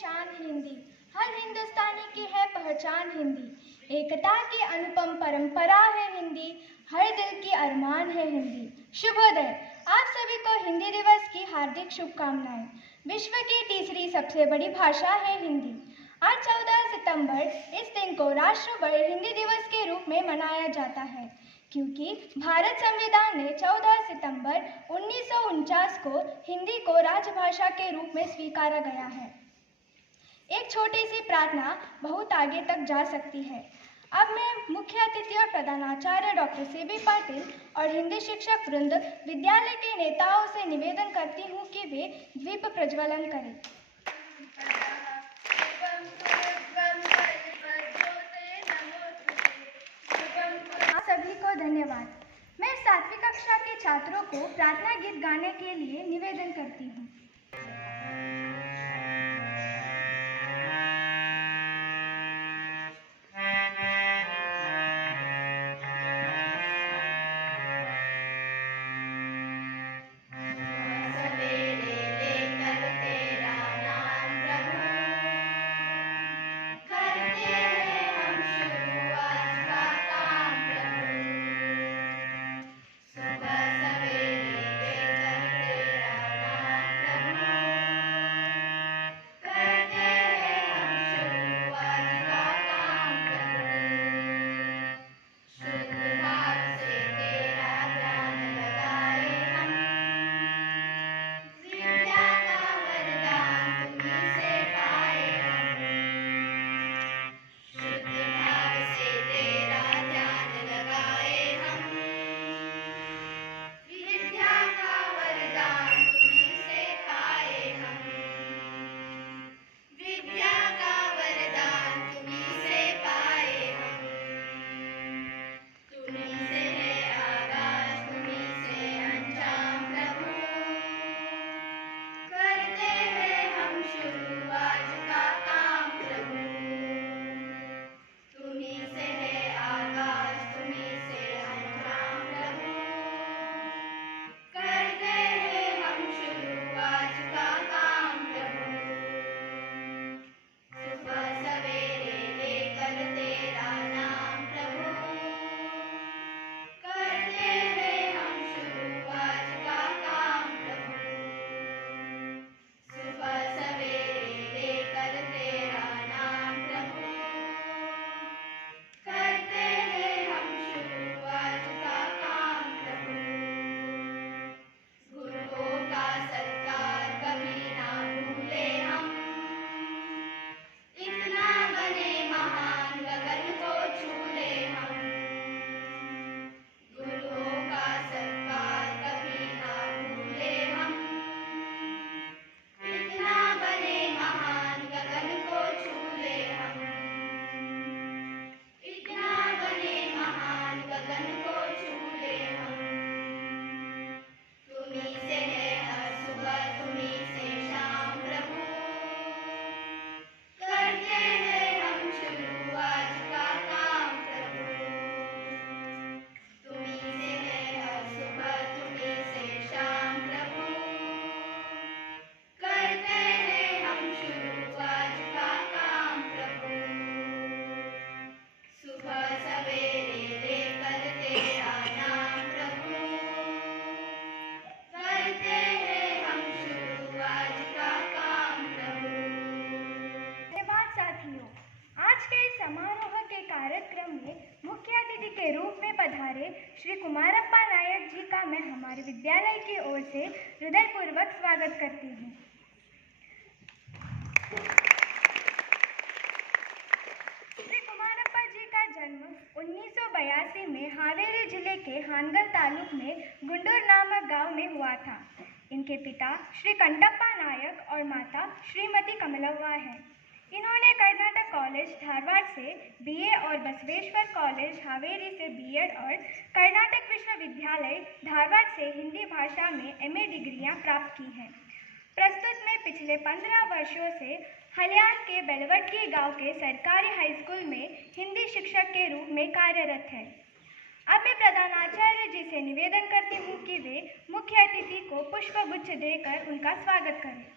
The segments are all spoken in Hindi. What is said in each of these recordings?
शान हिंदी, हर हिंदुस्तानी की है पहचान हिंदी। एकता की अनुपम परंपरा है हिंदी, हर दिल की अरमान है हिंदी। शुभोदय, आप सभी को हिंदी दिवस की हार्दिक शुभकामनाएं। विश्व की तीसरी सबसे बड़ी भाषा है हिंदी। आज 14 सितंबर इस दिन को राष्ट्रीय हिंदी दिवस के रूप में मनाया जाता है, क्योंकि भारत संविधान ने 14 सितंबर 1949 को हिंदी को राजभाषा के रूप में स्वीकारा गया है। एक छोटी सी प्रार्थना बहुत आगे तक जा सकती है। अब मैं मुख्य अतिथि और प्रधानाचार्य डॉक्टर सीबी पाटिल और हिंदी शिक्षक वृंद विद्यालय के नेताओं से निवेदन करती हूँ कि वे दीप प्रज्वलन करें। आप सभी को धन्यवाद। मैं 7वीं कक्षा के छात्रों को प्रार्थना गीत गाने के लिए निवेदन करती हूँ। समारोह के कार्यक्रम में मुख्य अतिथि के रूप में पधारे श्री कुमारप्पा नायक जी का मैं हमारे विद्यालय की ओर से हृदयपूर्वक स्वागत करती हूँ। श्री कुमारप्पा जी का जन्म 1982 में हावेरी जिले के हानगल तालुक में गुंडूर नामक गांव में हुआ था। इनके पिता श्री कंटप्पा नायक और माता श्रीमती कमलव्वा है। इन्होंने कर्नाटक कॉलेज धारवाड़ से बीए और बसवेश्वर कॉलेज हावेरी से बीएड और कर्नाटक विश्वविद्यालय धारवाड़ से हिंदी भाषा में एमए डिग्रियां प्राप्त की हैं। प्रस्तुत में पिछले 15 वर्षों से हलियान के बेलवटकी गांव के सरकारी हाई स्कूल में हिंदी शिक्षक के रूप में कार्यरत है। अब मैं प्रधानाचार्य जी से निवेदन करती हूँ कि वे मुख्य अतिथि को पुष्पगुच्छ देकर उनका स्वागत करें।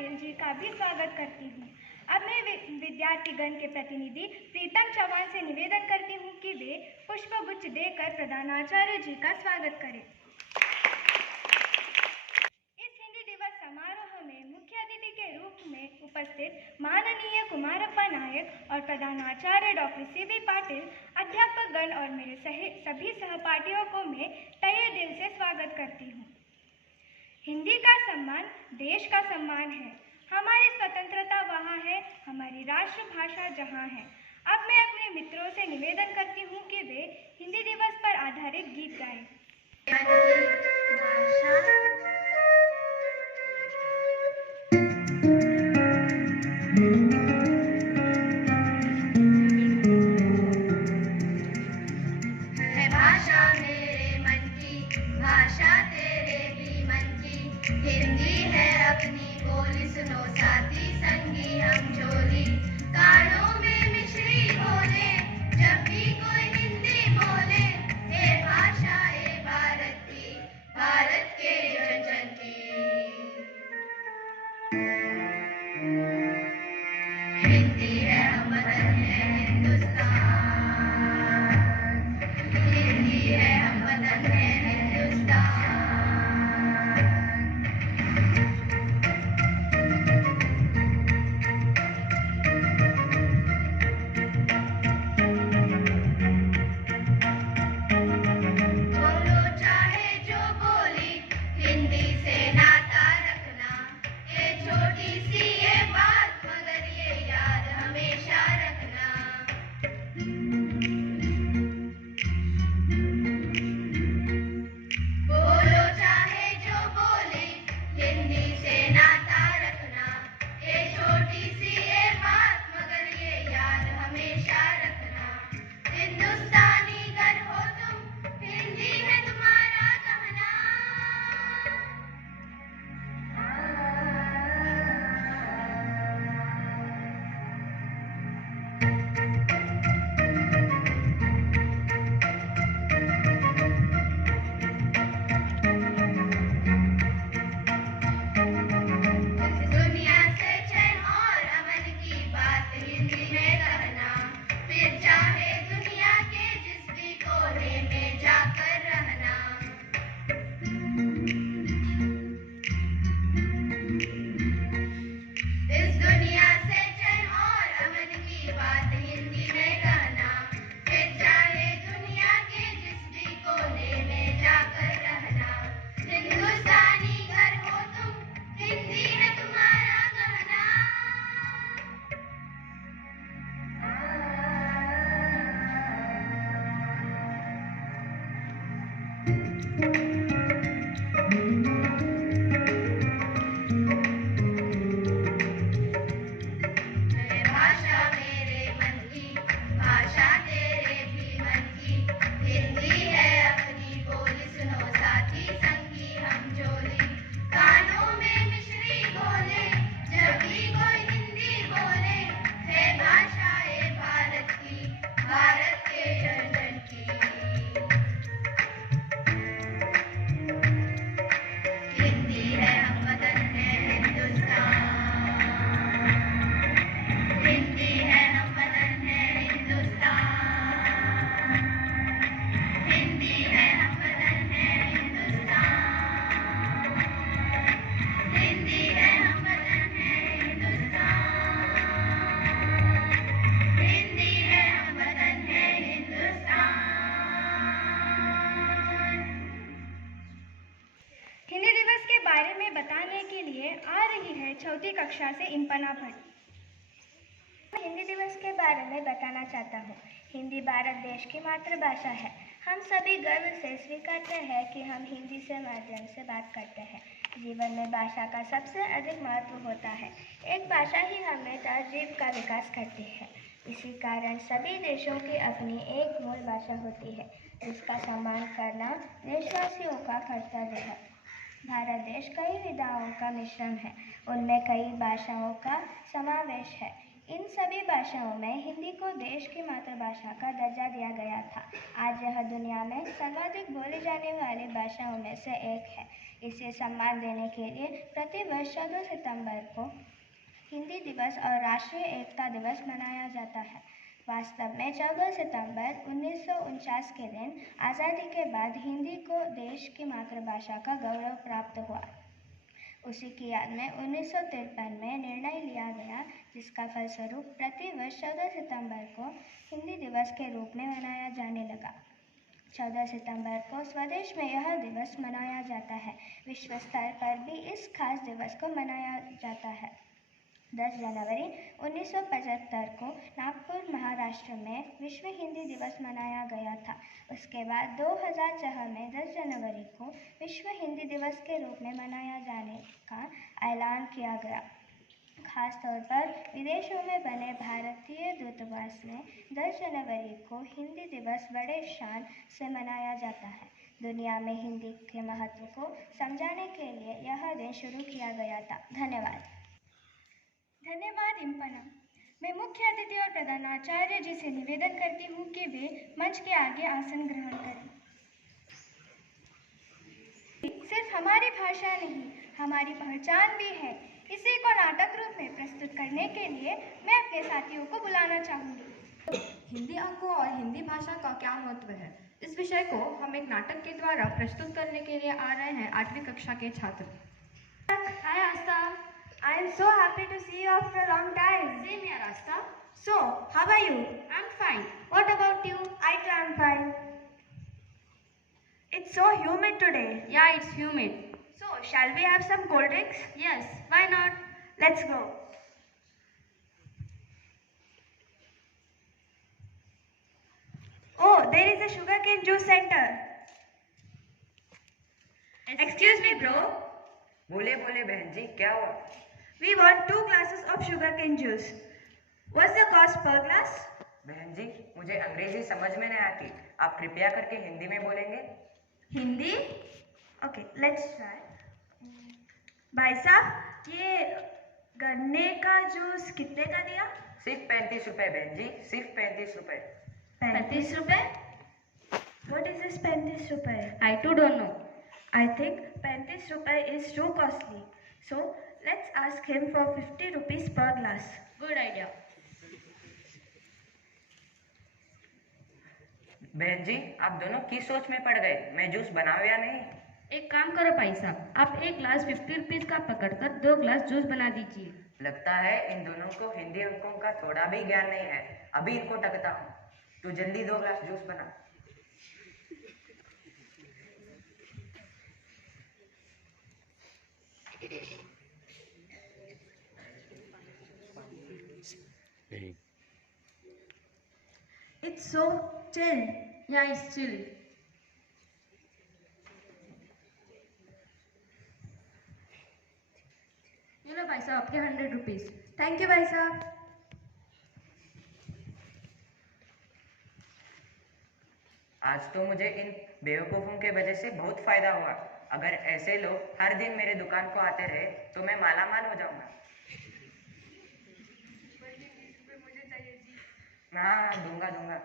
पाटिल जी का भी स्वागत करती हूँ। अब मैं विद्यार्थीगण के प्रतिनिधि प्रीतम चौहान से निवेदन करती हूँ कि वे पुष्पगुच्छ देकर प्रधानाचार्य जी का स्वागत करें। इस हिंदी दिवस समारोह में मुख्य अतिथि के रूप में उपस्थित माननीय कुमारप्पा नायक और प्रधानाचार्य डॉक्टर सी.बी. पाटिल, अध्यापकगण और मेरे सभी सहपाठियों को मैं तहे दिल से स्वागत करती हूँ। हिंदी का सम्मान देश का सम्मान है। हमारी स्वतंत्रता वहाँ है, हमारी राष्ट्रभाषा जहाँ है। अब मैं अपने मित्रों से निवेदन करती हूँ कि वे हिंदी दिवस पर आधारित गीत गाएं। भाषा मेरे मन की, भाषा तेरे भी मन की, हिंदी है अपनी बोली, सुनो साथी संगी हम झोली, कानों में मिश्री बोले जब भी कोई हिंदी बोले, हे भाषा ए भारत की, भारत के जन जन की। हिंदी है हम वतन है हिंदुस्तान, हिंदी है हम वतन है हिंदुस्तान। बोलो चाहे जो बोली, हिंदी से नाता रखना, ये छोटी सी ये बात मगर ये याद हमेशा रखना। बोलो चाहे जो बोली, हिंदी से नाता रखना, ये छोटी सी ये बात मगर ये याद हमेशा रखना। हिंदुस्तानी घर हो तुम, हिंदी है तुम्हारा कहना। दुनिया से चैन और अमन की बात हिंदी में कहना, फिर चाहे दुनिया के जिस भी कोने में जाकर रहना। इस दुनिया से चैन और अमन की बात हिंदी में कहना, फिर चाहे दुनिया के जिस भी कोने में जाकर रहना। हिंदुस्तानी घर हो तुम, हिंदी है तुम्हारा कहना। भाषा मेरे मन की, भाषा तेरे भी मन की, हिंदी है अपनी बोली, सुनो साथी संगी हम झोली, कानों में मिश्री बोले जब भी कोई हिंदी बोले, है भाषा ए भारत की, भारत के जन जन की। हिंदी है हम वतन है हिंदुस्तान, हिंदी है हम वतन है हिंदुस्तान, हिंदी है हम वतन है हिंदुस्तान, हिंदी है हम वतन है हिंदुस्तान, हिंदी है हम वतन है हिंदुस्तान। हिंदी दिवस के बारे में बताने के लिए आ रही है चौथी कक्षा से इम्पना भट्ट। हिंदी दिवस के बारे में बताना चाहता हूँ। हिंदी भारत देश की मातृभाषा है। हम सभी गर्व से स्वीकारते हैं कि हम हिंदी से माध्यम से बात करते हैं। जीवन में भाषा का सबसे अधिक महत्व होता है। एक भाषा ही हमें तहजीब का विकास करती है। इसी कारण सभी देशों की अपनी एक मूल भाषा होती है, जिसका सम्मान करना देशवासियों का कर्तव्य है। भारत देश कई विधाओं का मिश्रण है, उनमें कई भाषाओं का समावेश है। इन सभी भाषाओं में हिंदी को देश की मातृभाषा का दर्जा दिया गया था। आज यह दुनिया में सर्वाधिक बोली जाने वाली भाषाओं में से एक है। इसे सम्मान देने के लिए प्रतिवर्ष 14 सितंबर को हिंदी दिवस और राष्ट्रीय एकता दिवस मनाया जाता है। वास्तव में 14 सितंबर 1949 के दिन आज़ादी के बाद हिंदी को देश की मातृभाषा का गौरव प्राप्त हुआ। उसी की याद में 1953 में निर्णय लिया गया, जिसका फलस्वरूप प्रतिवर्ष 14 सितंबर को हिंदी दिवस के रूप में मनाया जाने लगा। 14 सितंबर को स्वदेश में यह दिवस मनाया जाता है। विश्व स्तर पर भी इस खास दिवस को मनाया जाता है। 10 जनवरी 1975 को नागपुर, महाराष्ट्र में विश्व हिंदी दिवस मनाया गया था। उसके बाद 2004 में 10 जनवरी को विश्व हिंदी दिवस के रूप में मनाया जाने का ऐलान किया गया। खास तौर पर विदेशों में बने भारतीय दूतावास में 10 जनवरी को हिंदी दिवस बड़े शान से मनाया जाता है। दुनिया में हिंदी के महत्व को समझाने के लिए यह दिन शुरू किया गया था। धन्यवाद। धन्यवाद इम्पना। मैं मुख्य अतिथि और प्रधानाचार्य जी से निवेदन करती हूँ कि वे मंच के आगे आसन ग्रहण करें। सिर्फ हमारी भाषा नहीं, हमारी पहचान भी है। इसी को नाटक रूप में प्रस्तुत करने के लिए मैं अपने साथियों को बुलाना चाहूँगी। हिंदी अंकों और हिंदी भाषा का क्या महत्व है, इस विषय को हम एक नाटक के द्वारा प्रस्तुत करने के लिए आ रहे हैं 8वीं कक्षा के छात्र। Hi Asta, I am so happy to see you after a long time. Same here, Asta. So, how are you? I'm fine. What about you? I too am fine. It's so humid today. Yeah, it's humid. So, shall we have some cold drinks? Yes, why not? Let's go. Oh, there is a sugarcane juice center. Excuse me, bro. बोले बोले बहन जी, क्या हुआ? We want 2 glasses of sugarcane juice. What's the cost per glass? बहन जी, मुझे अंग्रेजी समझ में नहीं आती, आप कृपया करके हिंदी में बोलेंगे? हिंदी? Okay, let's try. भाई साहब, ये गन्ने का जूस कितने का दिया? सिर्फ 35 रुपए बहन जी, सिर्फ 35 रुपए। 35 रुपए? What is this 35 रुपए? I too don't know. I think 35 रुपए is too costly. So, let's ask him for 50 rupees per glass. Good idea. बहन जी, आप दोनों किस सोच में पड़ गए? मैं जूस बनाऊं या नहीं? एक काम करो भाई साहब, आप एक ग्लास 50 रुपीज का पकड़कर 2 ग्लास जूस बना दीजिए। लगता है इन दोनों को हिंदी अंकों का थोड़ा भी ज्ञान नहीं है। अभी इनको टकता हूँ। तू जल्दी 2 ग्लास जूस बना। It's so chill. Yeah, it's chill. ये लो भाई साहब, आपके 100 रुपीज। Thank you, भाई साहब। आज तो मुझे इन बेवकूफ़ों के वजह से बहुत फायदा हुआ। अगर ऐसे लोग हर दिन मेरे दुकान को आते रहे तो मैं मालामाल हो जाऊंगा। हाँ, दूंगा।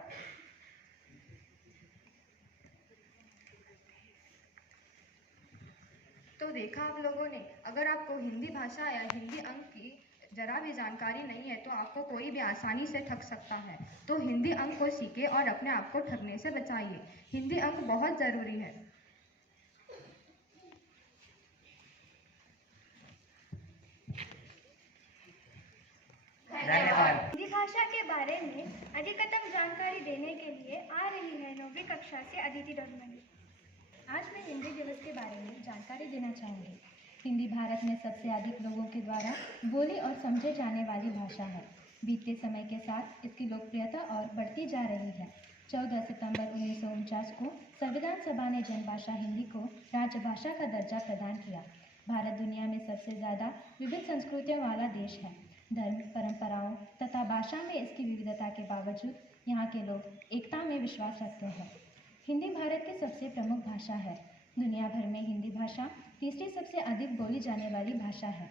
तो देखा आप लोगों ने, अगर आपको हिंदी भाषा या हिंदी अंक की जरा भी जानकारी नहीं है तो आपको कोई भी आसानी से ठग सकता है। तो हिंदी अंक को सीखें और अपने आप को ठगने से बचाइए। हिंदी अंक बहुत ज़रूरी है। धन्यवाद। हिंदी भाषा के बारे में अधिकतम जानकारी देने के लिए आ रही है 9वीं कक्षा से अदिति डोरमनी। आज मैं हिंदी दिवस के बारे में जानकारी देना चाहूँगी। हिंदी भारत में सबसे अधिक लोगों के द्वारा बोली और समझे जाने वाली भाषा है। बीतते समय के साथ इसकी लोकप्रियता और बढ़ती जा रही है। 14 सितंबर 1949 को संविधान सभा ने जनभाषा हिंदी को राजभाषा का दर्जा प्रदान किया। भारत दुनिया में सबसे ज़्यादा विविध संस्कृतियों वाला देश है। धर्म, परंपराओं तथा भाषा में इसकी विविधता के बावजूद यहाँ के लोग एकता में विश्वास रखते हैं। हिंदी भारत की सबसे प्रमुख भाषा है। दुनिया भर में हिंदी भाषा तीसरी सबसे अधिक बोली जाने वाली भाषा है।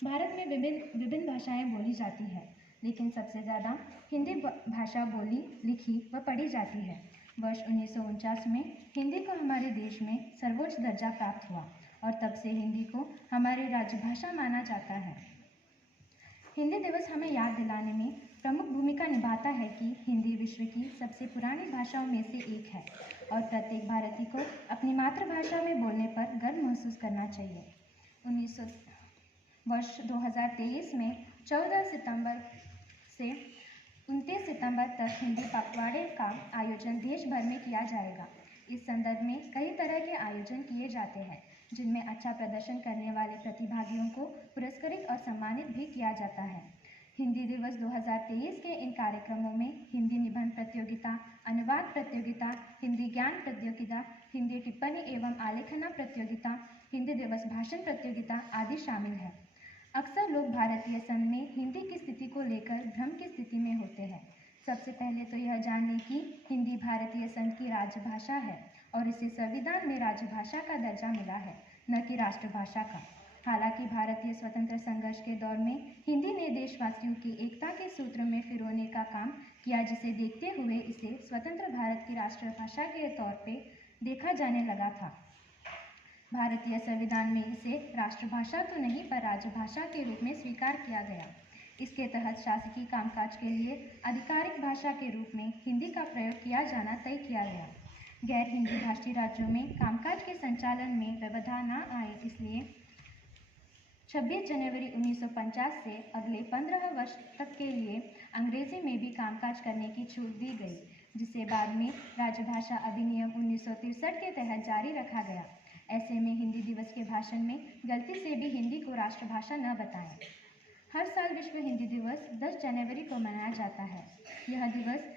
भारत में विभिन्न भाषाएं बोली जाती हैं। लेकिन सबसे ज़्यादा हिंदी भाषा बोली, लिखी व पढ़ी जाती है। वर्ष 1949 में हिंदी को हमारे देश में सर्वोच्च दर्जा प्राप्त हुआ और तब से हिंदी को हमारी राजभाषा माना जाता है। हिंदी दिवस हमें याद दिलाने में प्रमुख भूमिका निभाता है कि हिंदी विश्व की सबसे पुरानी भाषाओं में से एक है और प्रत्येक भारतीय को अपनी मातृभाषा में बोलने पर गर्व महसूस करना चाहिए। वर्ष 2023 में 14 सितंबर से 29 सितंबर तक हिंदी पखवाड़े का आयोजन देश भर में किया जाएगा। इस संदर्भ में कई तरह के आयोजन किए जाते हैं, जिनमें अच्छा प्रदर्शन करने वाले प्रतिभागियों को पुरस्कृत और सम्मानित भी किया जाता है। हिंदी दिवस 2023 के इन कार्यक्रमों में हिंदी निबंध प्रतियोगिता, अनुवाद प्रतियोगिता, हिंदी ज्ञान प्रतियोगिता, हिंदी टिप्पणी एवं आलेखना प्रतियोगिता, हिंदी दिवस भाषण प्रतियोगिता आदि शामिल है। अक्सर लोग भारतीय संघ में हिंदी की स्थिति को लेकर भ्रम की स्थिति में होते हैं। सबसे पहले तो यह जान लें कि हिंदी भारतीय संघ की राजभाषा है और इसे संविधान में राजभाषा का दर्जा मिला है, न कि राष्ट्रभाषा का। हालांकि भारतीय स्वतंत्र संघर्ष के दौर में हिंदी ने देशवासियों की एकता के सूत्र में पिरोने का काम किया, जिसे देखते हुए इसे स्वतंत्र भारत की राष्ट्रभाषा के तौर पे देखा जाने लगा था। भारतीय संविधान में इसे राष्ट्रभाषा तो नहीं पर राजभाषा के रूप में स्वीकार किया गया। इसके तहत शासकीय कामकाज के लिए आधिकारिक भाषा के रूप में हिंदी का प्रयोग किया जाना तय किया गया। गैर हिंदी भाषी राज्यों में कामकाज के संचालन में व्यवधान न आए, इसलिए 26 जनवरी 1950 से अगले 15 वर्ष तक के लिए अंग्रेजी में भी कामकाज करने की छूट दी गई, जिसे बाद में राजभाषा अधिनियम 1963 के तहत जारी रखा गया। ऐसे में हिंदी दिवस के भाषण में गलती से भी हिंदी को राष्ट्रभाषा न बताएं। हर साल विश्व हिंदी दिवस 10 जनवरी को मनाया जाता है। यह दिवस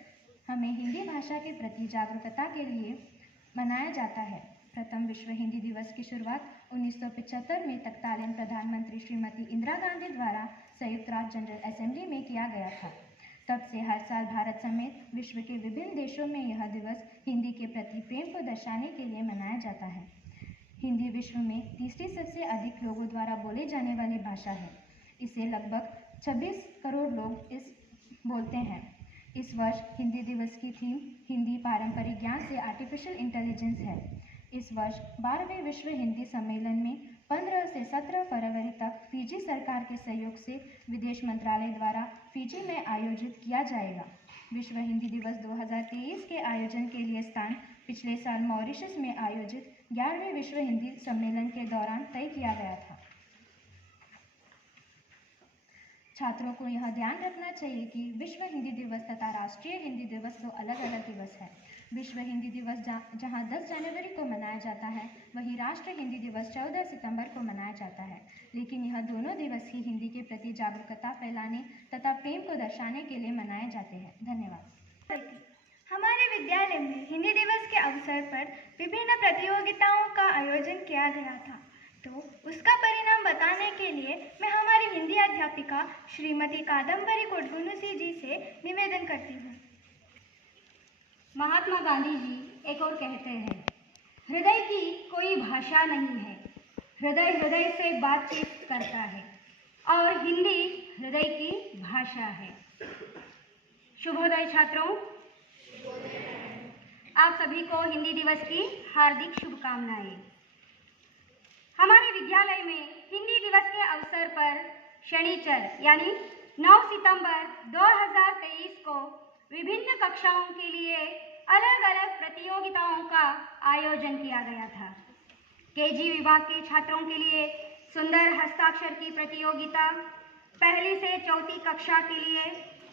हमें हिंदी भाषा के प्रति जागरूकता के लिए मनाया जाता है। प्रथम विश्व हिंदी दिवस की शुरुआत 1975 में तत्कालीन प्रधानमंत्री श्रीमती इंदिरा गांधी द्वारा संयुक्त राष्ट्र जनरल असेंबली में किया गया था। तब से हर साल भारत समेत विश्व के विभिन्न देशों में यह दिवस हिंदी के प्रति प्रेम को दर्शाने के लिए मनाया जाता है। हिंदी विश्व में तीसरी सबसे अधिक लोगों द्वारा बोले जाने वाली भाषा है। इसे लगभग 26 करोड़ लोग बोलते हैं। इस वर्ष हिंदी दिवस की थीम हिंदी पारंपरिक ज्ञान से आर्टिफिशियल इंटेलिजेंस है। इस वर्ष 12वें विश्व हिंदी सम्मेलन में 15 से 17 फरवरी तक फिजी सरकार के सहयोग से विदेश मंत्रालय द्वारा फिजी में आयोजित किया जाएगा। विश्व हिंदी दिवस 2023 के आयोजन के लिए स्थान पिछले साल मॉरिशस में आयोजित 11वें विश्व हिंदी सम्मेलन के दौरान तय किया गया था। छात्रों को यह ध्यान रखना चाहिए कि विश्व हिंदी दिवस तथा राष्ट्रीय हिंदी दिवस दो अलग-अलग दिवस है। विश्व हिंदी दिवस जहां 10 जनवरी को मनाया जाता है, वहीं राष्ट्रीय हिंदी दिवस 14 सितंबर को मनाया जाता है। लेकिन यह दोनों दिवस ही हिंदी के प्रति जागरूकता फैलाने तथा प्रेम को दर्शाने के लिए मनाए जाते हैं। धन्यवाद। हमारे विद्यालय में हिंदी दिवस के अवसर पर विभिन्न प्रतियोगिताओं का आयोजन किया गया था, तो उसका परिणाम बताने के लिए मैं हमारी हिंदी अध्यापिका श्रीमती कादम्बरी कोटगुनुसी जी से निवेदन करती हूँ। महात्मा गांधी जी एक और कहते हैं, हृदय की कोई भाषा नहीं है, हृदय हृदय से बातचीत करता है और हिंदी हृदय की भाषा है। शुभोदय छात्रों, आप सभी को हिंदी दिवस की हार्दिक शुभकामनाएं। हमारे विद्यालय में हिंदी दिवस के अवसर पर शनिचर यानी 9 सितंबर 2023 को विभिन्न कक्षाओं के लिए अलग-अलग प्रतियोगिताओं का आयोजन किया गया था। केजी विभाग के छात्रों के लिए सुंदर हस्ताक्षर की प्रतियोगिता, पहली से चौथी कक्षा के लिए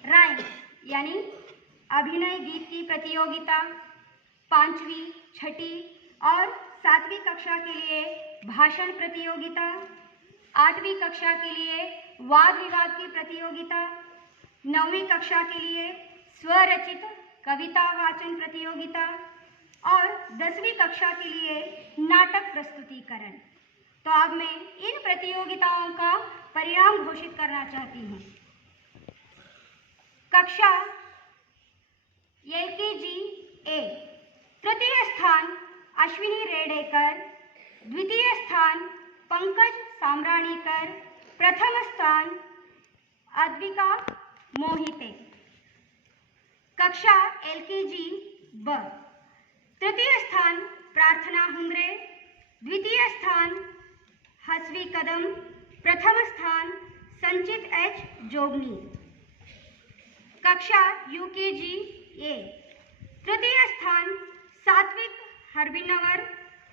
राइम यानी अभिनय गीत की प्रतियोगिता, 5वीं, 6ठी और 7वीं कक्षा के लिए भाषण प्रतियोगिता, 8वीं कक्षा के लिए वाद विवाद की प्रतियोगिता, 9वीं कक्षा के लिए स्वरचित कविता वाचन प्रतियोगिता और 10वीं कक्षा के लिए नाटक प्रस्तुतिकरण। तो अब मैं इन प्रतियोगिताओं का परिणाम घोषित करना चाहती हूँ। कक्षा एलकेजी ए, तृतीय स्थान अश्विनी रेडेकर, द्वितीय स्थान पंकज सामराणीकर, प्रथम स्थान अद्विका मोहिते। कक्षा LKG ब। तृतीय स्थान प्रार्थना हुंद्रे, द्वितीय स्थान हसवी कदम, प्रथम स्थान संचित H जोगनी। कक्षा UKG A। तृतीय स्थान सात्विक हरबिनवर,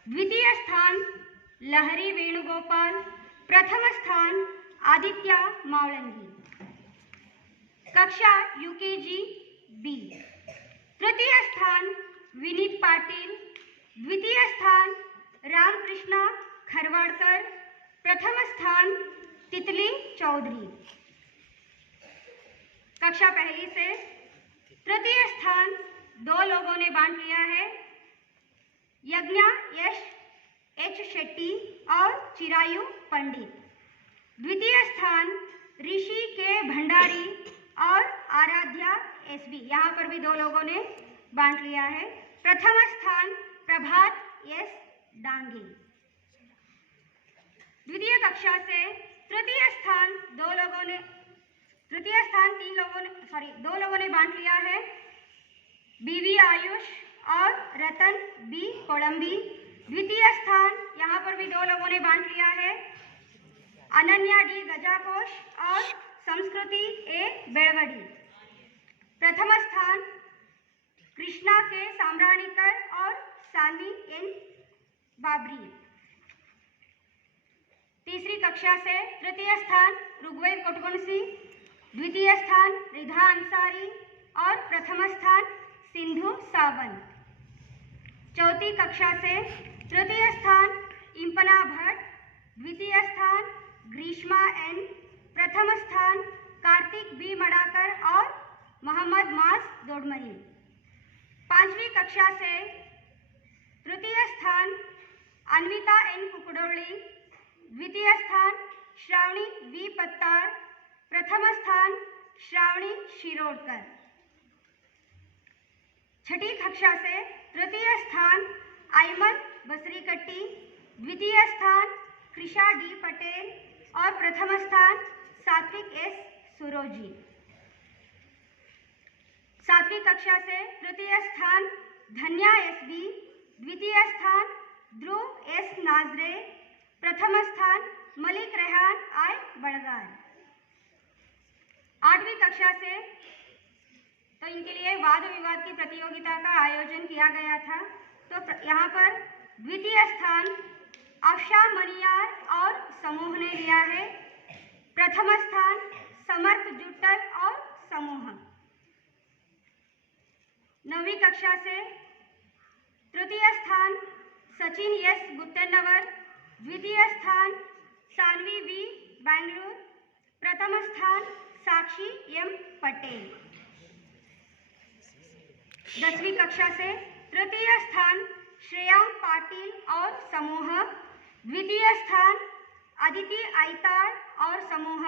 द्वितीय स्थान लहरी वेणुगोपाल, प्रथम स्थान आदित्य मावलंगी। कक्षा UKG B। तृतीय स्थान विनीत पाटिल, द्वितीय स्थान रामकृष्णा खरवाड़कर, प्रथम स्थान तितली चौधरी। कक्षा पहली से तृतीय स्थान 2 लोगों ने बांट लिया है, यज्ञा यश H शेट्टी और चिरायु पंडित। द्वितीय स्थान ऋषि के भंडारी और आराध्या SB, यहाँ पर भी 2 लोगों ने बांट लिया है। प्रथम स्थान प्रभात S डांगे। द्वितीय कक्षा से तृतीय स्थान 2 लोगों ने बांट लिया है, BV आयुष और रतन B कोलंबी। द्वितीय स्थान यहाँ पर भी 2 लोगों ने बांट लिया है, अनन्या D गजाकोश और संस्कृति A बेड़वड़ी। प्रथम स्थान कृष्णा के साम्राणीकर और सानी N बाबरी। तीसरी कक्षा से तृतीय स्थान ऋग्वेद कोटगुणसी, द्वितीय स्थान रिधा अंसारी और प्रथम स्थान सिंधु सावंत। चौथी कक्षा से तृतीय स्थान इंपना भट्ट, द्वितीय स्थान ग्रीष्मा N, प्रथम स्थान कार्तिक B मडाकर और मोहम्मद मास दोडमनी। पांचवी कक्षा से तृतीय स्थान अन्विता N कुकुडोली, द्वितीय स्थान श्रावणी V पत्तार, प्रथम स्थान श्रावणी शिरोडकर। छठी कक्षा से तृतीय स्थान आयमन बसरीकट्टी, द्वितीय स्थान कृषा D पटेल और प्रथम स्थान सात्विक S सुरोजी। सातवीं कक्षा से तृतीय स्थान धन्या SB, द्वितीय स्थान ध्रुव S नाजरे, प्रथम स्थान मलिक रेहान I बड़गार। आठवीं कक्षा से तो इनके लिए वाद विवाद की प्रतियोगिता का आयोजन किया गया था। तो यहाँ पर द्वितीय स्थान अफशा मनियार और समूह ने लिया है, प्रथम स्थान समर्थ जुट्टल और समूह। नवीं कक्षा से तृतीय स्थान सचिन S गुत्तेनवर, द्वितीय स्थान सानवी V बेंगलुरु, प्रथम स्थान साक्षी M पटेल। 10वीं कक्षा से तृतीय स्थान श्रेयांक पाटिल और समूह, द्वितीय स्थान अदिति आइतार और समूह,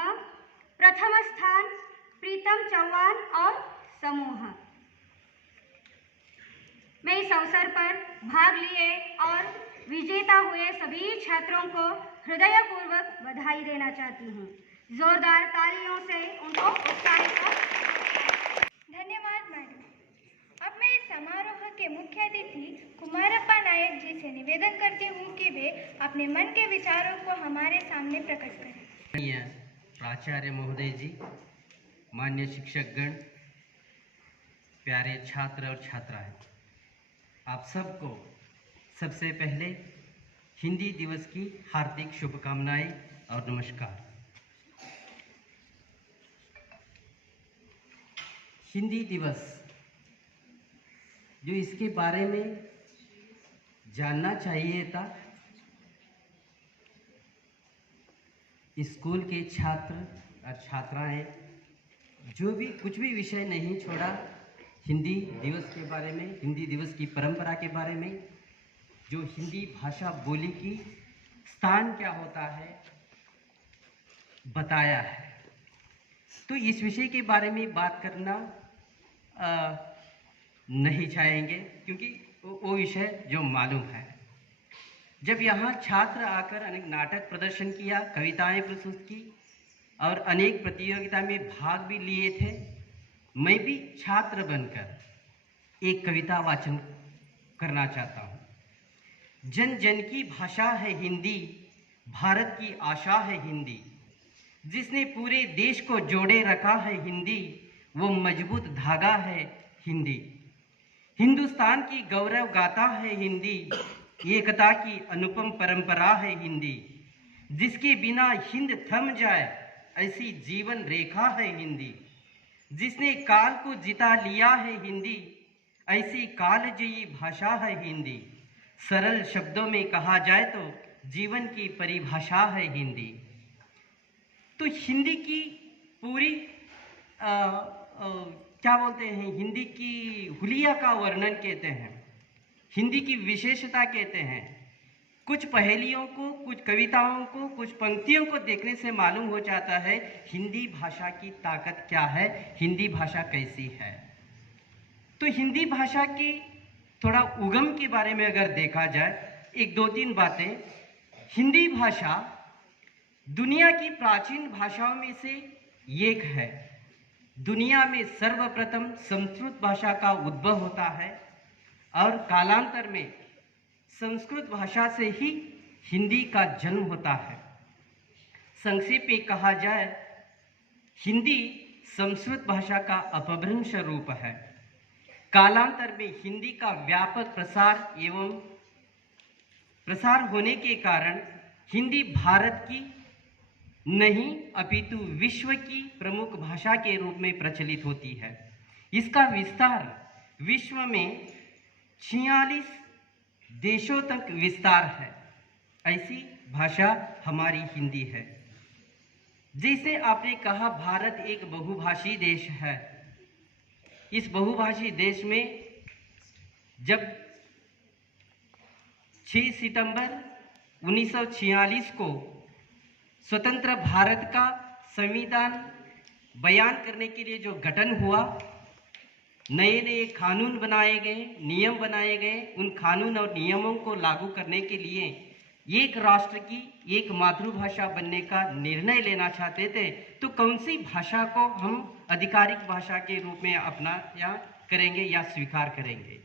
प्रथम स्थान प्रीतम चौहान और समूह। मैं इस अवसर पर भाग लिए और विजेता हुए सभी छात्रों को हृदयपूर्वक बधाई देना चाहती हूँ। जोरदार तालियों से उनको उत्साहित कर। धन्यवाद मैडम। अब मैं इस समारोह के मुख्य अतिथि कुमारप्पा नायक जी से निवेदन करती हूँ कि वे अपने मन के विचारों को हमारे सामने प्रकट करें। माननीय प्राचार्य महोदय जी, मान्य शिक्षकगण, प्यारे छात्र और छात्राएं, आप सबको सबसे पहले हिंदी दिवस की हार्दिक शुभकामनाएं और नमस्कार। हिंदी दिवस, जो इसके बारे में जानना चाहिए था, स्कूल के छात्र और छात्राएं जो भी कुछ भी विषय नहीं छोड़ा हिंदी दिवस के बारे में, हिंदी दिवस की परंपरा के बारे में, जो हिंदी भाषा बोली की स्थान क्या होता है बताया है। तो इस विषय के बारे में बात करना नहीं चाहेंगे, क्योंकि वो विषय जो मालूम है। जब यहाँ छात्र आकर अनेक नाटक प्रदर्शन किया, कविताएं प्रस्तुत की और अनेक प्रतियोगिता में भाग भी लिए थे। मैं भी छात्र बनकर एक कविता वाचन करना चाहता हूँ। जन जन की भाषा है हिंदी, भारत की आशा है हिंदी, जिसने पूरे देश को जोड़े रखा है हिंदी, वो मजबूत धागा है हिंदी। हिंदुस्तान की गौरव गाथा है हिंदी, एकता की अनुपम परंपरा है हिंदी, जिसके बिना हिंद थम जाए ऐसी जीवन रेखा है हिंदी, जिसने काल को जिता लिया है हिंदी, ऐसी कालजयी भाषा है हिंदी। सरल शब्दों में कहा जाए तो जीवन की परिभाषा है हिंदी। तो हिंदी की पूरी क्या बोलते हैं, हिंदी की हुलिया का वर्णन कहते हैं, हिंदी की विशेषता कहते हैं। कुछ पहेलियों को, कुछ कविताओं को, कुछ पंक्तियों को देखने से मालूम हो जाता है हिंदी भाषा की ताकत क्या है, हिंदी भाषा कैसी है। तो हिंदी भाषा की थोड़ा उगम के बारे में अगर देखा जाए, एक दो तीन बातें। हिंदी भाषा दुनिया की प्राचीन भाषाओं में से एक है। दुनिया में सर्वप्रथम संस्कृत भाषा का उद्भव होता है और कालांतर में संस्कृत भाषा से ही हिंदी का जन्म होता है। संक्षेप में कहा जाए, हिंदी संस्कृत भाषा का अपभ्रंश रूप है। कालांतर में हिंदी का व्यापक प्रसार होने के कारण हिंदी भारत की नहीं अपितु विश्व की प्रमुख भाषा के रूप में प्रचलित होती है। इसका विस्तार विश्व में 46 देशों तक विस्तार है। ऐसी भाषा हमारी हिंदी है। जैसे आपने कहा, भारत एक बहुभाषी देश है। इस बहुभाषी देश में जब 6 सितंबर 1946 को स्वतंत्र भारत का संविधान बयान करने के लिए जो गठन हुआ, नए नए कानून बनाए गए, नियम बनाए गए, उन कानून और नियमों को लागू करने के लिए एक राष्ट्र की एक मातृभाषा बनने का निर्णय लेना चाहते थे। तो कौन सी भाषा को हम आधिकारिक भाषा के रूप में अपना या करेंगे या स्वीकार करेंगे?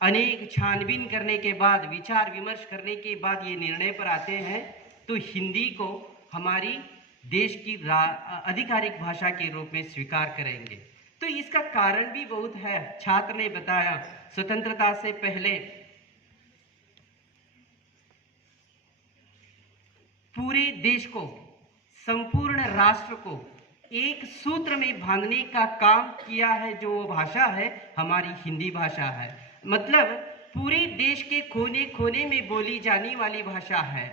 अनेक छानबीन करने के बाद, विचार विमर्श करने के बाद ये निर्णय पर आते हैं तो हिंदी को हमारी देश की आधिकारिक भाषा के रूप में स्वीकार करेंगे। तो इसका कारण भी बहुत है। छात्र ने बताया, स्वतंत्रता से पहले पूरे देश को, संपूर्ण राष्ट्र को एक सूत्र में बांधने का काम किया है। जो वो भाषा है हमारी हिंदी भाषा है। मतलब पूरे देश के कोने कोने में बोली जाने वाली भाषा है।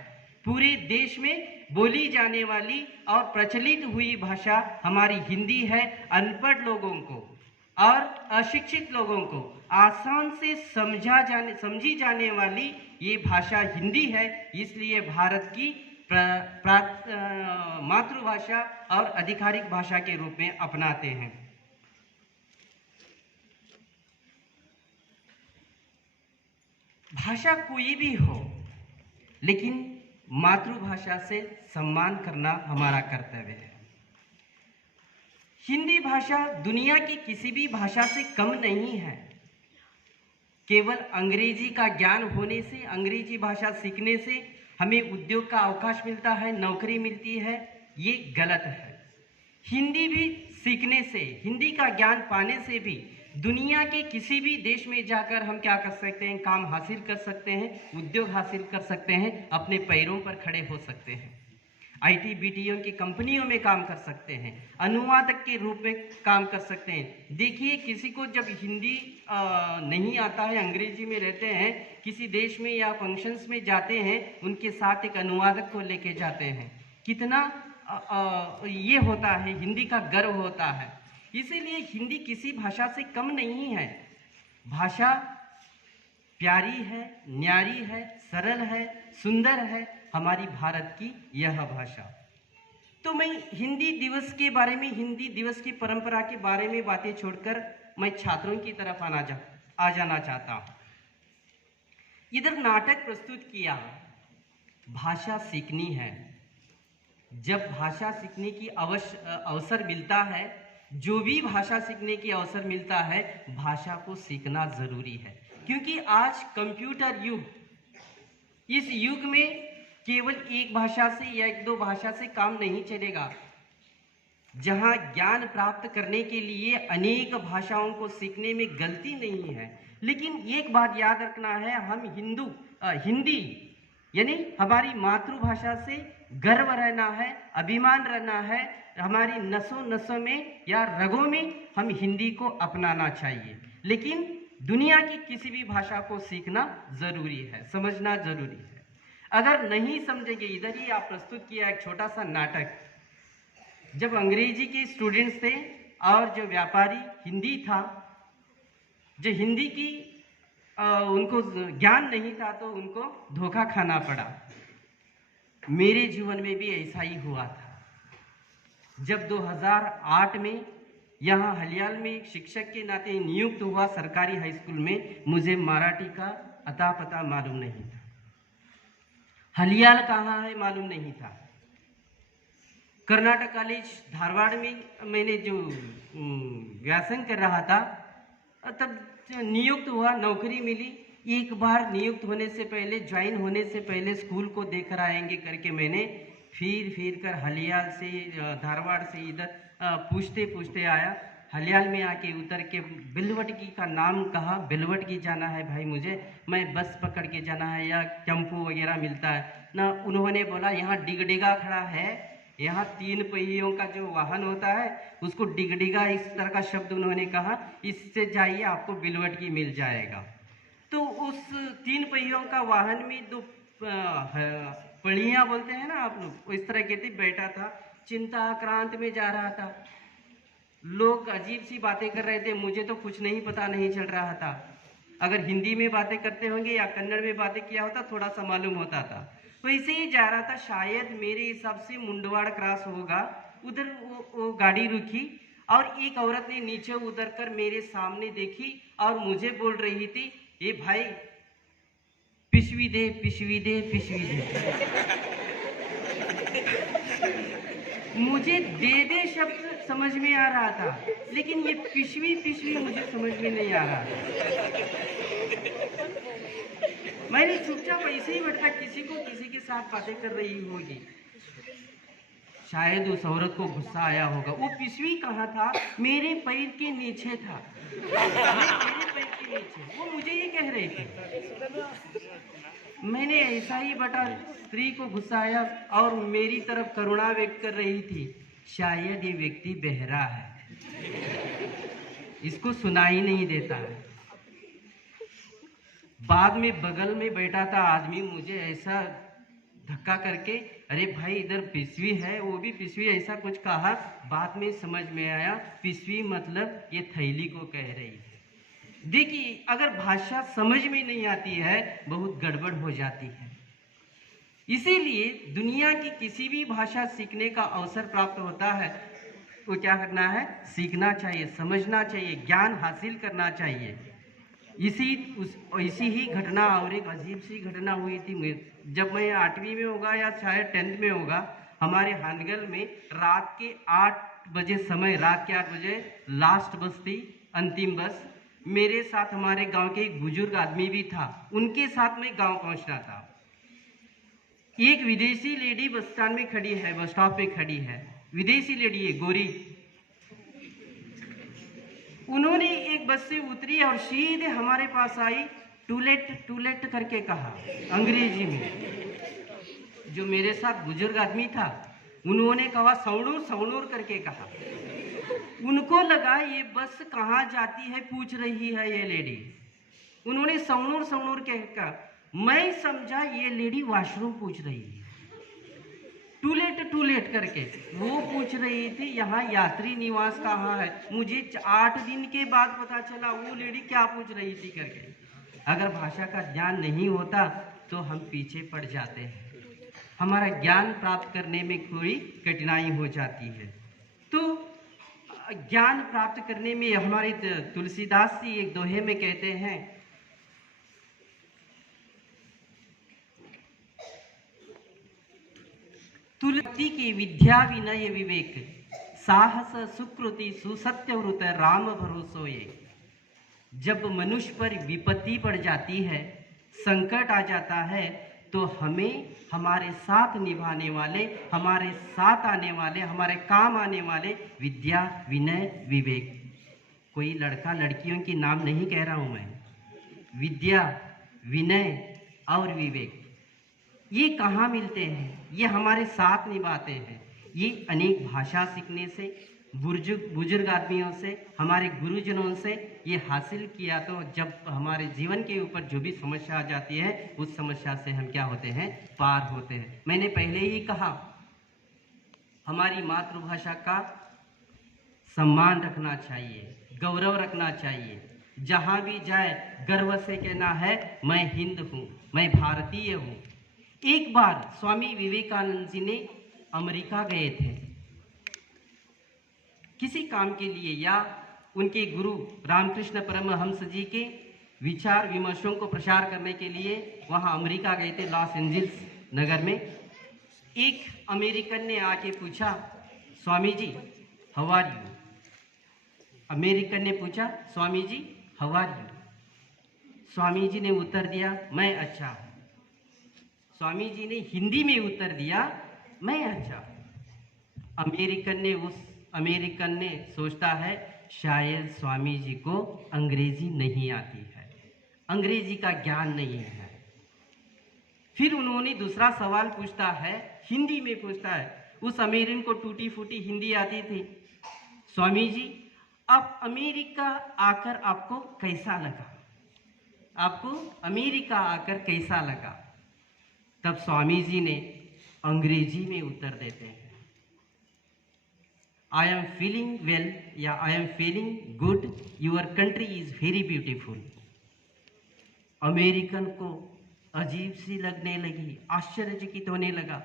पूरे देश में बोली जाने वाली और प्रचलित हुई भाषा हमारी हिंदी है। अनपढ़ लोगों को और अशिक्षित लोगों को आसान से समझी जाने वाली ये भाषा हिंदी है। इसलिए भारत की मातृभाषा और आधिकारिक भाषा के रूप में अपनाते हैं। भाषा कोई भी हो, लेकिन मातृभाषा से सम्मान करना हमारा कर्तव्य है। हिंदी भाषा दुनिया की किसी भी भाषा से कम नहीं है। केवल अंग्रेजी का ज्ञान होने से, अंग्रेजी भाषा सीखने से हमें उद्योग का अवकाश मिलता है, नौकरी मिलती है, ये गलत है। हिंदी भी सीखने से, हिंदी का ज्ञान पाने से भी दुनिया के किसी भी देश में जाकर हम क्या कर सकते हैं, काम हासिल कर सकते हैं, उद्योग हासिल कर सकते हैं, अपने पैरों पर खड़े हो सकते हैं। IT BTO की कंपनियों में काम कर सकते हैं, अनुवादक के रूप में काम कर सकते हैं। देखिए, किसी को जब हिंदी नहीं आता है, अंग्रेजी में रहते हैं, किसी देश में या फंक्शंस में जाते हैं, उनके साथ एक अनुवादक को लेके जाते हैं। कितना ये होता है, हिंदी का गर्व होता है। इसीलिए हिंदी किसी भाषा से कम नहीं है। भाषा प्यारी है, न्यारी है, सरल है, सुंदर है, हमारी भारत की यह भाषा। तो मैं हिंदी दिवस के बारे में, हिंदी दिवस की परंपरा के बारे में बातें छोड़कर मैं छात्रों की तरफ आ जाना चाहता हूँ। इधर नाटक प्रस्तुत किया, भाषा सीखनी है, जब भाषा सीखने की अवसर मिलता है, जो भी भाषा सीखने की अवसर मिलता है, भाषा को सीखना ज़रूरी है। क्योंकि आज कंप्यूटर युग, इस युग में केवल एक भाषा से या एक दो भाषा से काम नहीं चलेगा। जहाँ ज्ञान प्राप्त करने के लिए अनेक भाषाओं को सीखने में गलती नहीं है, लेकिन एक बात याद रखना है, हम हिंदी यानी हमारी मातृभाषा से गर्व रहना है, अभिमान रहना है। हमारी नसों नसों में या रगों में हम हिंदी को अपनाना चाहिए। लेकिन दुनिया की किसी भी भाषा को सीखना ज़रूरी है, समझना ज़रूरी है। अगर नहीं समझेंगे, इधर ही आप प्रस्तुत किया एक छोटा सा नाटक, जब अंग्रेजी के स्टूडेंट्स थे और जो व्यापारी हिंदी था, जो हिंदी की उनको ज्ञान नहीं था तो उनको धोखा खाना पड़ा। मेरे जीवन में भी ऐसा ही हुआ था। जब 2008 में यहाँ हलियाल में एक शिक्षक के नाते नियुक्त हुआ सरकारी हाई स्कूल में, मुझे मराठी का अता पता मालूम नहीं था, हलियाल कहाँ है मालूम नहीं था। कर्नाटक कॉलेज धारवाड़ में मैंने जो व्यासन कर रहा था, तब नियुक्त हुआ, नौकरी मिली। एक बार नियुक्त होने से पहले, ज्वाइन होने से पहले स्कूल को देख कर आएंगे करके मैंने फिर कर हलियाल से, धारवाड़ से इधर पूछते पूछते आया। हलियाल में आके उतर के बिलवटगी का नाम कहा, बिलवटगी जाना है भाई मुझे, मैं बस पकड़ के जाना है या टेम्पो वगैरह मिलता है ना। उन्होंने बोला यहाँ डिगडिगा खड़ा है, यहाँ 3 पहियों का जो वाहन होता है उसको डिगडिगा, इस तरह का शब्द उन्होंने कहा, इससे जाइए आपको बिलवटगी मिल जाएगा। तो उस 3 पहियों का वाहन में 2 पढ़ियाँ बोलते हैं ना आप लोग, इस तरह के थे, बैठा था, चिंता आक्रांत में जा रहा था। लोग अजीब सी बातें कर रहे थे, मुझे तो कुछ नहीं पता नहीं चल रहा था। अगर हिंदी में बातें करते होंगे या कन्नड़ में बातें किया होता थोड़ा सा मालूम होता था। वैसे ही जा रहा था, शायद मेरे हिसाब से मुंडवाड़ क्रॉस होगा, उधर वो गाड़ी रुकी और एक औरत ने नीचे उतर कर मेरे सामने देखी और मुझे बोल रही थी, ये भाई पिशवी दे पिशवी दे पिशवी दे। मुझे दे शब्द समझ में आ रहा था, लेकिन ये पिशवी पिशवी मुझे समझ में नहीं आ रहा था। मैंने चुपचाप ऐसे ही बैठा, किसी के साथ बातें कर रही होगी। शायद उस औरत को गुस्सा आया होगा। वो पिशवी कहाँ था? मेरे पैर के नीचे था, मेरे पैर के नीचे। वो मुझे ये कह रही थी। मैंने ऐसा ही बता, स्त्री को गुस्सा आया और मेरी तरफ करुणा व्यक्त कर रही थी। शायद ये व्यक्ति बहरा है, इसको सुनाई नहीं देता है। बाद में बगल में बैठा था आदमी, मुझे ऐसा धक्का करके, अरे भाई इधर पिशवी है, वो भी पिशवी, ऐसा कुछ कहा। बाद में समझ में आया पिशवी मतलब ये थैली को कह रही है। देखिए, अगर भाषा समझ में नहीं आती है बहुत गड़बड़ हो जाती है। इसीलिए दुनिया की किसी भी भाषा सीखने का अवसर प्राप्त होता है तो क्या करना है? सीखना चाहिए, समझना चाहिए, ज्ञान हासिल करना चाहिए। इसी ही घटना और एक अजीब सी घटना हुई थी जब मैं 8वीं में होगा या शायद 10th में होगा। हमारे हानगल में रात के 8 बजे समय, रात के 8 बजे लास्ट बस थी, अंतिम बस। मेरे साथ हमारे गांव के एक बुजुर्ग आदमी भी था, उनके साथ मैं गांव पहुंचना था। एक विदेशी लेडी बस स्टैंड में खड़ी है, बस स्टॉप पे खड़ी है। विदेशी लेडी है, गोरी। उन्होंने एक बस से उतरी और सीधे हमारे पास आई, टूलेट टूलेट करके कहा अंग्रेजी में। जो मेरे साथ बुजुर्ग आदमी था उन्होंने कहा सवणूर सवणूर करके कहा। उनको लगा ये बस कहाँ जाती है पूछ रही है ये लेडी। उन्होंने सवणूर सवणूर के कहा। मैं समझा ये लेडी वॉशरूम पूछ रही है, टूलेट टूलेट करके वो पूछ रही थी यहाँ यात्री निवास कहाँ है। मुझे 8 दिन के बाद पता चला वो लेडी क्या पूछ रही थी करके। अगर भाषा का ज्ञान नहीं होता तो हम पीछे पड़ जाते हैं, हमारा ज्ञान प्राप्त करने में कोई कठिनाई हो जाती है। तो ज्ञान प्राप्त करने में हमारे तुलसीदास जी एक दोहे में कहते हैं, तुलसी की विद्या विनय विवेक, साहस सुकृति सुसत्य व्रत राम भरोसोए। जब मनुष्य पर विपत्ति पड़ जाती है, संकट आ जाता है, तो हमें हमारे साथ निभाने वाले, हमारे साथ आने वाले, हमारे काम आने वाले विद्या विनय विवेक, कोई लड़का लड़कियों के नाम नहीं कह रहा हूँ मैं, विद्या विनय और विवेक, ये कहाँ मिलते हैं? ये हमारे साथ निभाते हैं। ये अनेक भाषा सीखने से, बुजुर्ग आदमियों से, हमारे गुरुजनों से ये हासिल किया। तो जब हमारे जीवन के ऊपर जो भी समस्या आ जाती है, उस समस्या से हम क्या होते हैं? पार होते हैं। मैंने पहले ही कहा, हमारी मातृभाषा का सम्मान रखना चाहिए, गौरव रखना चाहिए। जहाँ भी जाए गर्व से कहना है, मैं हिंद हूँ, मैं भारतीय हूँ। एक बार स्वामी विवेकानंद जी ने अमेरिका गए थे किसी काम के लिए, या उनके गुरु रामकृष्ण परमहंस जी के विचार विमर्शों को प्रचार करने के लिए वहाँ अमेरिका गए थे, लॉस एंजल्स नगर में। एक अमेरिकन ने आके पूछा, Swami ji how are you? American ने पूछा, Swami ji how are you? Swami ji ने उत्तर दिया, मैं अच्छा हूँ। स्वामी जी ने हिंदी में उत्तर दिया, मैं अच्छा। अमेरिकन ने सोचता है शायद स्वामी जी को अंग्रेजी नहीं आती है, अंग्रेजी का ज्ञान नहीं है। फिर उन्होंने दूसरा सवाल पूछता है, हिंदी में पूछता है। उस अमेरिकन को टूटी फूटी हिंदी आती थी। स्वामी जी, आप अमेरिका आकर आपको कैसा लगा? आपको अमेरिका आकर कैसा लगा? तब स्वामी जी ने अंग्रेजी में उत्तर देते हैं, आई एम फीलिंग वेल या I am feeling good, your country is very beautiful. American को अजीब सी लगने लगी, आश्चर्यचकित होने लगा।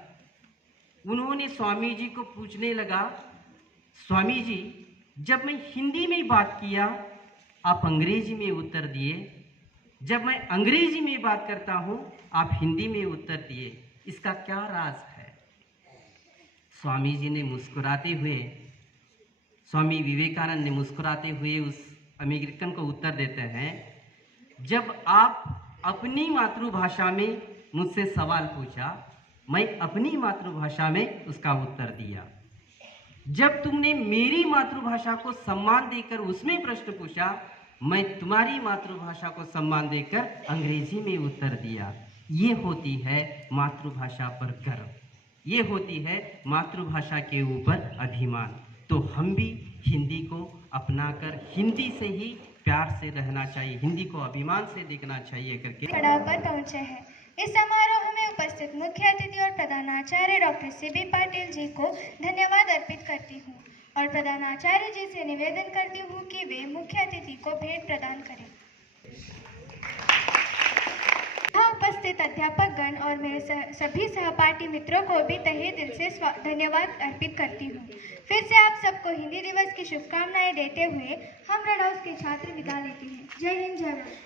उन्होंने स्वामी जी को पूछने लगा, स्वामी जी, जब मैं हिंदी में बात किया आप अंग्रेजी में उत्तर दिए, जब मैं अंग्रेजी में बात करता हूँ आप हिंदी में उत्तर दिए, इसका क्या राज है? स्वामी जी ने मुस्कुराते हुए, स्वामी विवेकानंद ने मुस्कुराते हुए उस अमेरिकन को उत्तर देते हैं, जब आप अपनी मातृभाषा में मुझसे सवाल पूछा, मैं अपनी मातृभाषा में उसका उत्तर दिया। जब तुमने मेरी मातृभाषा को सम्मान देकर उसमें प्रश्न पूछा, मैं तुम्हारी मातृभाषा को सम्मान देकर अंग्रेजी में उत्तर दिया। ये होती है मातृभाषा पर गर्व, ये होती है मातृभाषा के ऊपर अभिमान। तो हम भी हिंदी को अपनाकर हिंदी से ही प्यार से रहना चाहिए, हिंदी को अभिमान से देखना चाहिए करके पड़ाव पर पहुंचे हैं। इस समारोह में उपस्थित मुख्य अतिथि और प्रधानाचार्य डॉक्टर CB पाटिल जी को धन्यवाद अर्पित करती हूँ और प्रधानाचार्य जी से निवेदन करती हूँ कि वे मुख्य अतिथि को भेंट प्रदान करें। यहाँ उपस्थित अध्यापकगण और मेरे सभी सहपाठी मित्रों को भी तहे दिल से धन्यवाद अर्पित करती हूँ। फिर से आप सबको हिंदी दिवस की शुभकामनाएं देते हुए हम रेड हाउस के छात्र विदा लेते हैं। जय हिंद, जय भारत।